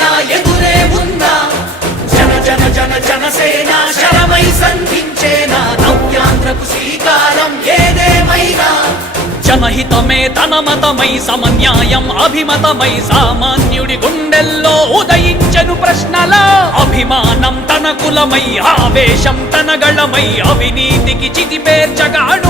సేన ఎదురే ఉందా? జన జన జన శరమై సంధించేనా? శ్రీకారం ఏదేమైనా? జనహితమే తన మతమై సమన్యాయం అభిమతమై సామాన్యుడి గుండెల్లో ఉదయించను ప్రశ్నల. అభిమానం తన కులమై ఆవేశం తన గళమై అవినీతికి చితిపేర్చగాడు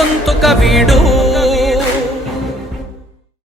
గొంతుక వీడు